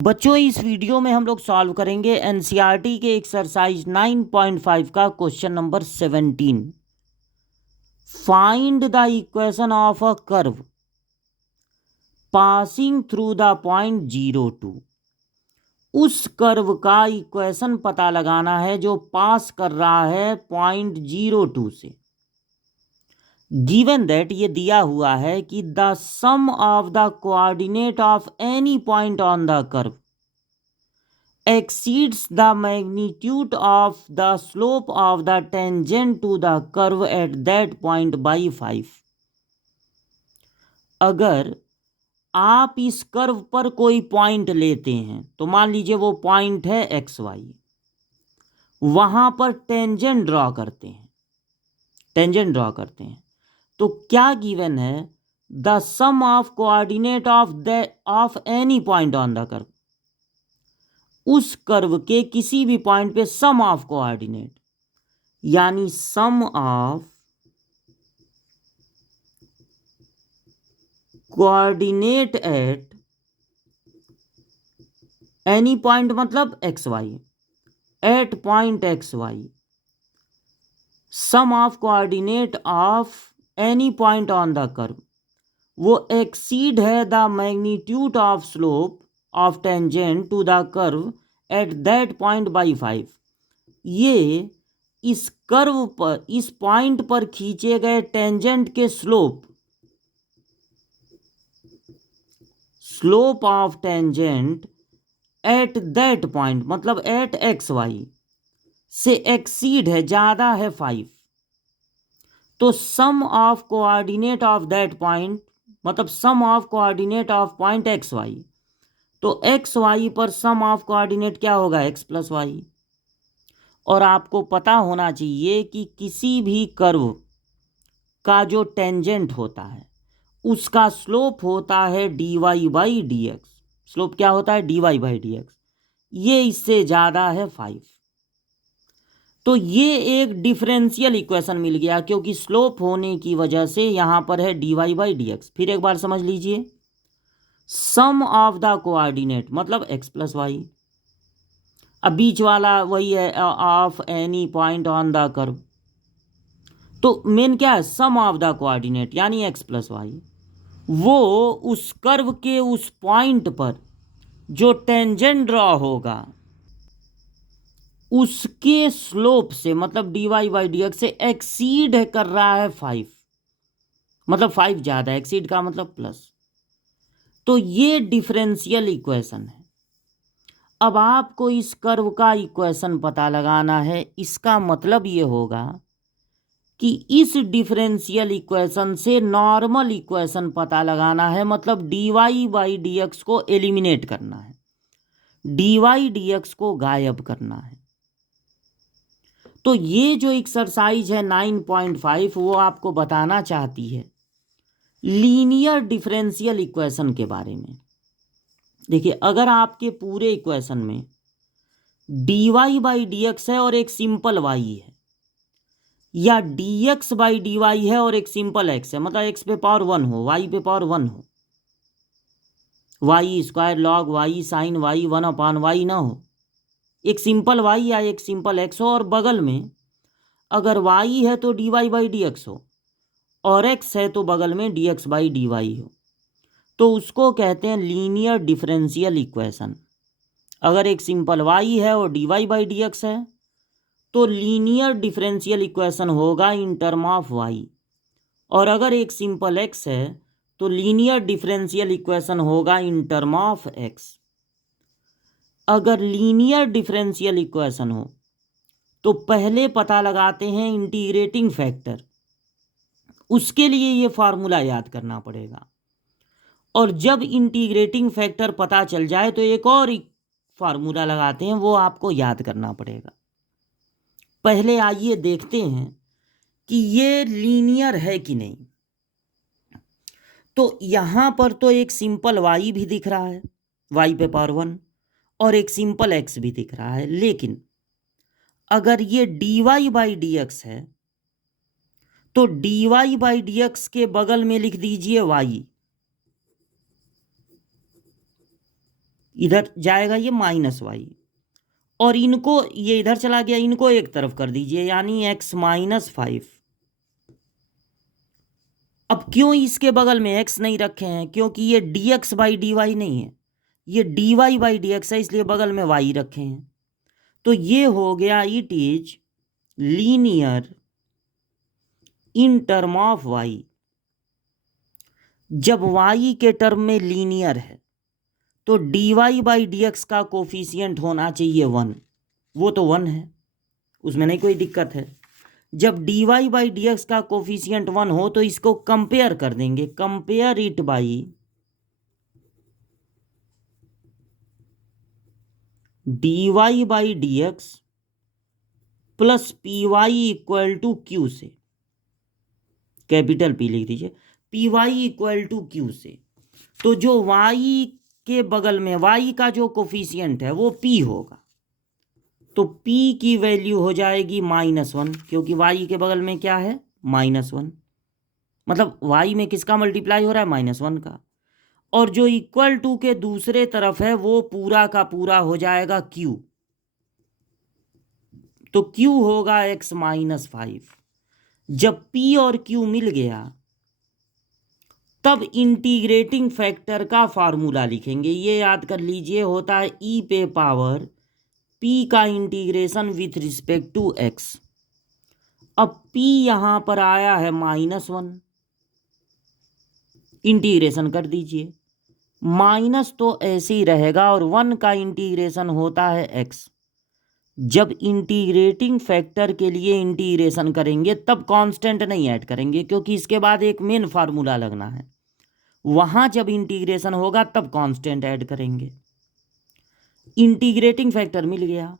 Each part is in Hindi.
बच्चों इस वीडियो में हम लोग सॉल्व करेंगे एनसीईआरटी के एक्सरसाइज 9.5 का question number 17। Find the equation of a curve passing through the point 0 2। उस कर्व का इक्वेशन पता लगाना है जो पास कर रहा है पॉइंट 0 2 से। गिवन दैट ये दिया हुआ है कि the sum of the coordinate of any point on the curve exceeds the magnitude of the slope of the tangent to the curve at that point by 5। अगर आप इस कर्व पर कोई पॉइंट लेते हैं तो मान लीजिए वो पॉइंट है एक्स वाई, वहां पर टेंजेंट ड्रॉ करते हैं तो क्या गिवन है? The sum of coordinate of any point on the curve, उस कर्व के किसी भी पॉइंट पे सम ऑफ कोऑर्डिनेट यानी sum of coordinate at any point मतलब X Y, at point X Y, sum of coordinate of any point on the curve वो एक्सीड है the magnitude of slope of tangent to the curve at that point by 5। ये इस कर्व पर, इस पॉइंट पर खींचे गए टेंजेंट के slope of tangent at that point मतलब एट एक्स वाई से एक्सीड है, ज्यादा है 5। तो sum of coordinate of that point मतलब sum of coordinate of point X Y, तो एक्स वाई पर सम ऑफ कोऑर्डिनेट क्या होगा? X plus Y. और आपको पता होना चाहिए कि किसी भी कर्व का जो टेंजेंट होता है उसका स्लोप होता है d y by d x. Slope क्या होता है? D y by d x. ये इससे ज़्यादा है 5। तो ये एक डिफरेंशियल इक्वेशन मिल गया क्योंकि स्लोप होने की वजह से यहाँ पर है d y by d x. फिर एक बार समझ लीजिए, सम ऑफ द कोऑर्डिनेट मतलब एक्स प्लस वाई, अब बीच वाला वही है of any point on the curve, तो मेन क्या है? सम ऑफ द कोऑर्डिनेट यानी एक्स प्लस वाई, वो उस कर्व के उस पॉइंट पर जो टेंजेंट ड्रॉ होगा उसके स्लोप से मतलब d y by d x से एक्सीड कर रहा है 5, मतलब 5 ज़्यादा, एक्सीड का मतलब प्लस। तो ये डिफरेंशियल इक्वेशन है। अब आपको इस कर्व का इक्वेशन पता लगाना है। इसका मतलब ये होगा कि इस डिफरेंशियल इक्वेशन से नॉर्मल इक्वेशन पता लगाना है, मतलब d y by d x को एलिमिनेट करना है, डी वाई डी एक्स को गायब करना है। तो ये जो एक्सरसाइज है 9.5 वो आपको बताना चाहती है लीनियर डिफरेंशियल इक्वेशन के बारे में। देखिए, अगर आपके पूरे इक्वेशन में d y by d x है और एक सिंपल वाई है, या d x by d y है और एक सिंपल एक्स है, मतलब एक्स पे पावर 1 हो, वाई पे पावर 1 हो, Y square log Y sine Y 1/वाई ना हो, एक सिंपल वाई या एक सिंपल एक्स हो, और बगल में अगर वाई है तो d y by d x हो और एक्स है तो बगल में d x by d y हो, तो उसको कहते हैं लीनियर डिफरेंशियल इक्वेशन। अगर एक सिंपल वाई है और d y by d x है तो लीनियर डिफरेंशियल इक्वेशन होगा इन टर्म ऑफ वाई, और अगर एक सिंपल एक्स है तो लीनियर डिफरेंशियल इक्वेशन होगा इन टर्म ऑफ एक्स। अगर लीनियर डिफरेंशियल इक्वेशन हो तो पहले पता लगाते हैं इंटीग्रेटिंग फैक्टर, उसके लिए ये फार्मूला याद करना पड़ेगा, और जब इंटीग्रेटिंग फैक्टर पता चल जाए तो एक और फार्मूला लगाते हैं, वो आपको याद करना पड़ेगा। पहले आइए देखते हैं कि ये लीनियर है कि नहीं। तो यहाँ पर तो एक सिंपल वाई भी दिख रहा है, वाई पे पावर 1, और एक सिंपल एक्स भी दिख रहा है, लेकिन अगर ये d y by d x है तो d y by d x के बगल में लिख दीजिए वाई, इधर जाएगा ये -y, और इनको ये इधर चला गया, इनको एक तरफ कर दीजिए, यानी x -5। अब क्यों इसके बगल में x नहीं रखे हैं? क्योंकि ये dx/dy नहीं है, ये dy/dx है, इसलिए बगल में y रखे हैं। तो ये हो गया it is linear in term of y। जब y के टर्म में लीनियर है तो dy/dx का कोफिशिएंट होना चाहिए 1, वो तो 1 है, उसमें नहीं कोई दिक्कत है। जब dy/dx का कोफिशिएंट 1 हो तो इसको कंपेयर कर देंगे, compare it by dy/dx plus py equal to q से, कैपिटल P लिख दीजिए, py इक्वल टू q से। तो जो y के बगल में y का जो कोफिशिएंट है वो p होगा, तो p की वैल्यू हो जाएगी -1, क्योंकि y के बगल में क्या है -1, मतलब y में किसका मल्टीप्लाई हो रहा है -1 का। और जो इक्वल टू के दूसरे तरफ है वो पूरा का पूरा हो जाएगा q, तो q होगा x -5। जब p और q मिल गया तब इंटीग्रेटिंग फैक्टर का फार्मूला लिखेंगे। ये याद कर लीजिए, होता है e पे पावर p का integration with respect to x। अब p यहां पर आया है -1, इंटीग्रेशन कर दीजिए, माइनस तो ऐसे ही रहेगा, और 1 का इंटीग्रेशन होता है x। जब इंटीग्रेटिंग फैक्टर के लिए इंटीग्रेशन करेंगे तब कांस्टेंट नहीं ऐड करेंगे, क्योंकि इसके बाद एक मेन फार्मूला लगना है, वहां जब इंटीग्रेशन होगा तब कांस्टेंट ऐड करेंगे। इंटीग्रेटिंग फैक्टर मिल गया,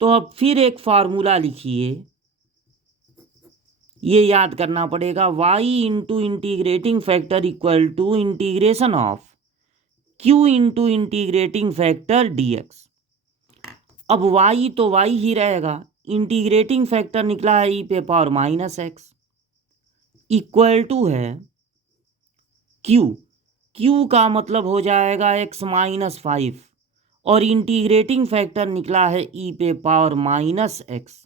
तो अब फिर एक फार्मूला लिखिए, ये याद करना पड़ेगा, y into integrating factor equal to integration of q into integrating factor dx। अब y तो y ही रहेगा, इंटीग्रेटिंग फैक्टर निकला है e पे पावर -x इक्वल टू है q का मतलब हो जाएगा x -5, और इंटीग्रेटिंग फैक्टर निकला है e पे पावर -x।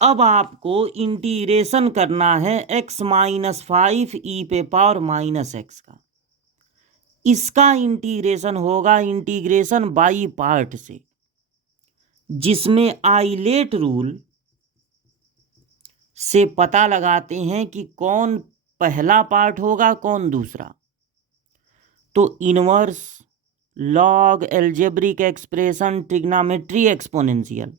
अब आपको इंटीग्रेशन करना है x -5 e पे पावर -x का। इसका इंटीग्रेशन होगा इंटीग्रेशन बाई पार्ट से, जिसमें आइलेट रूल से पता लगाते हैं कि कौन पहला पार्ट होगा कौन दूसरा। तो inverse, log, algebraic expression, trigonometry, exponential,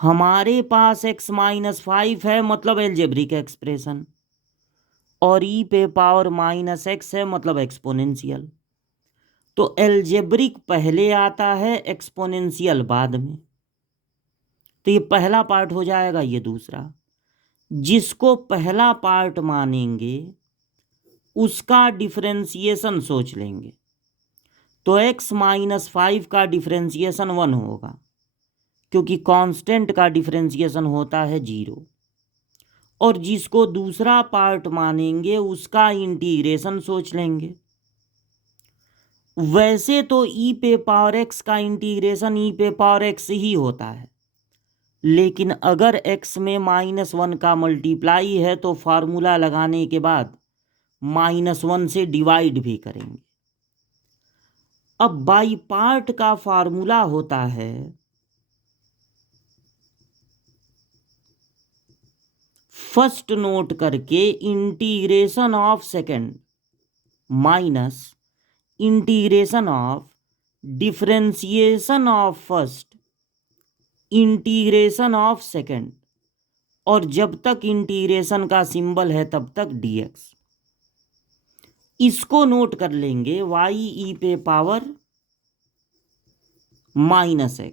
हमारे पास x -5 है मतलब एल्जेब्रिक एक्सप्रेशन, और e पे पावर -x है मतलब एक्सपोनेंशियल। तो एल्जेब्रिक पहले आता है, एक्सपोनेंशियल बाद में, तो ये पहला पार्ट हो जाएगा, ये दूसरा। जिसको पहला पार्ट मानेंगे उसका डिफरेंशिएशन सोच लेंगे, तो x -5 का डिफरेंशिएशन 1 होगा, क्योंकि कांस्टेंट का डिफरेंशिएशन होता है 0। और जिसको दूसरा पार्ट मानेंगे उसका इंटीग्रेशन सोच लेंगे। वैसे तो e पे पावर x का इंटीग्रेशन e पे पावर x ही होता है, लेकिन अगर x में -1 का मल्टीप्लाई है तो फार्मूला लगाने के बाद -1 से डिवाइड भी करेंगे। अब बाई पार्ट का फार्मूला होता है फर्स्ट नोट करके integration of second minus integration of differentiation of first integration of second, और जब तक इंटीग्रेशन का सिंबल है तब तक dx। इसको नोट कर लेंगे y e पे पावर -x,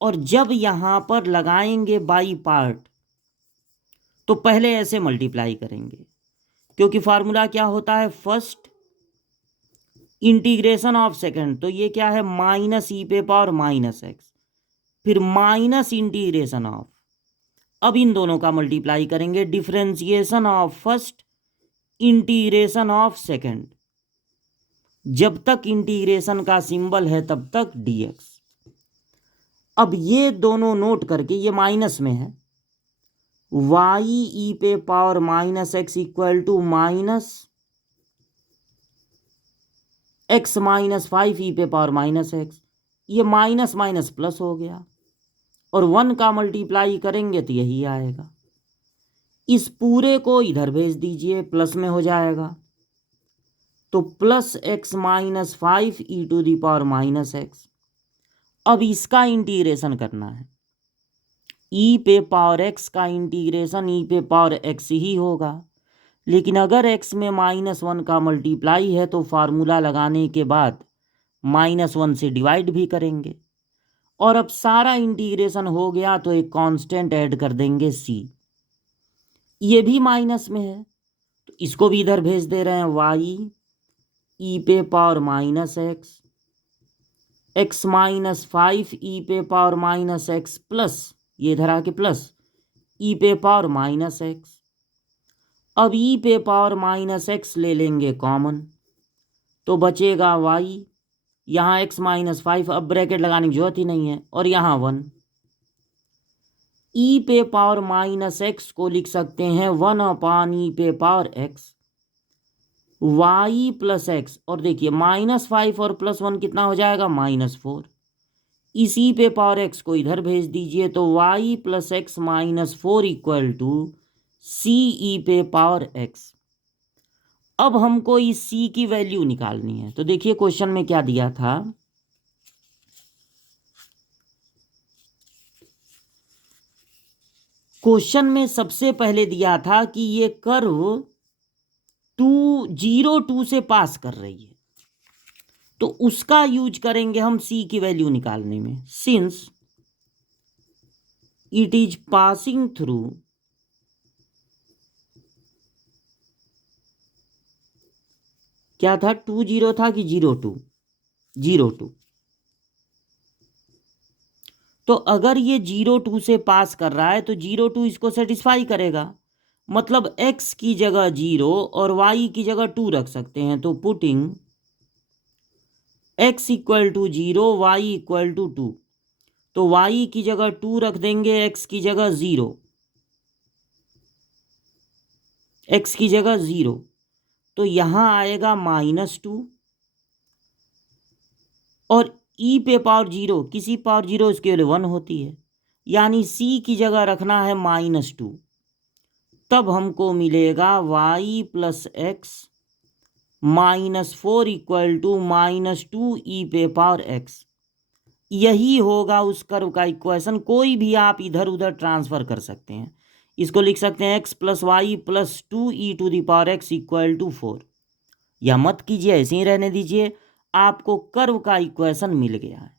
और जब यहां पर लगाएंगे बाई पार्ट तो पहले ऐसे मल्टीप्लाई करेंगे, क्योंकि फार्मूला क्या होता है, फर्स्ट इंटीग्रेशन ऑफ सेकंड, तो ये क्या है -e पे पावर -x, फिर माइनस इंटीग्रेशन ऑफ, अब इन दोनों का मल्टीप्लाई करेंगे, differentiation of first integration of second, जब तक इंटीग्रेशन का सिंबल है तब तक dx। अब ये दोनों नोट करके, ये माइनस में है, वाई ई पे power minus x equal to minus x minus 5 e पे पावर माइनस एक्स। ये माइनस माइनस प्लस हो गया और 1 का मल्टीप्लाई करेंगे तो यही आएगा। इस पूरे को इधर भेज दीजिए, प्लस में हो जाएगा, तो plus x minus 5 e to the power minus x. अब इसका इंटीग्रेशन करना है। ई पे पावर एक्स का इंटीग्रेशन ई पे पावर एक्स ही होगा, लेकिन अगर एक्स में -1 का मल्टीप्लाई है तो फार्मूला लगाने के बाद -1 से डिवाइड भी करेंगे। और अब सारा इंटीग्रेशन हो गया तो एक कांस्टेंट ऐड कर देंगे c। ये भी माइनस में है तो इसको भी इधर भेज दे रहे हैं, वाई ई पे power minus x, x minus 5 e पे पावर माइनस एक्स प्लस, ये इधर आके प्लस ई पे पावर माइनस एक्स। अब ई पे पावर माइनस एक्स ले लेंगे कॉमन, तो बचेगा वाई, यहाँ एक्स माइनस 5, अब ब्रैकेट लगाने की जरूरत ही नहीं है, और यहाँ 1। ई पे पावर माइनस एक्स को लिख सकते हैं 1 अपान ई पे power x, y plus x, और देखिए -5 और +1 कितना हो जाएगा, -4। इसी पे पावर एक्स को इधर भेज दीजिए तो Y plus x -4 equal to C E पे पावर एक्स। अब हमको इस सी की वैल्यू निकालनी है, तो देखिए क्वेश्चन में क्या दिया था, क्वेश्चन में सबसे पहले दिया था कि ये कर्व 2 से पास कर रही है, तो उसका यूज करेंगे हम सी की वैल्यू निकालने में। Since it is passing through क्या था, 20 था कि 02, तो अगर ये 02 से पास कर रहा है तो 02 इसको सेटिस्फाई करेगा, मतलब x की जगह 0 और y की जगह 2 रख सकते हैं, तो putting x equal to 0 y equal to 2, तो y की जगह 2 रख देंगे, x की जगह 0, x की जगह 0, तो यहाँ आएगा -2, और ई पे पावर 0, किसी पावर 0 इसके लिए 1 होती है, यानी c की जगह रखना है -2, तब हमको मिलेगा y plus x -4 equal to -2 e पे पावर x। यही होगा उस कर्व का इक्वेशन, कोई भी आप इधर उधर ट्रांसफर कर सकते हैं। इसको लिख सकते हैं x plus y plus 2 e to the power x equal to 4। या मत कीजिए, ऐसे ही रहने दीजिए, आपको कर्व का इक्वेशन मिल गया है।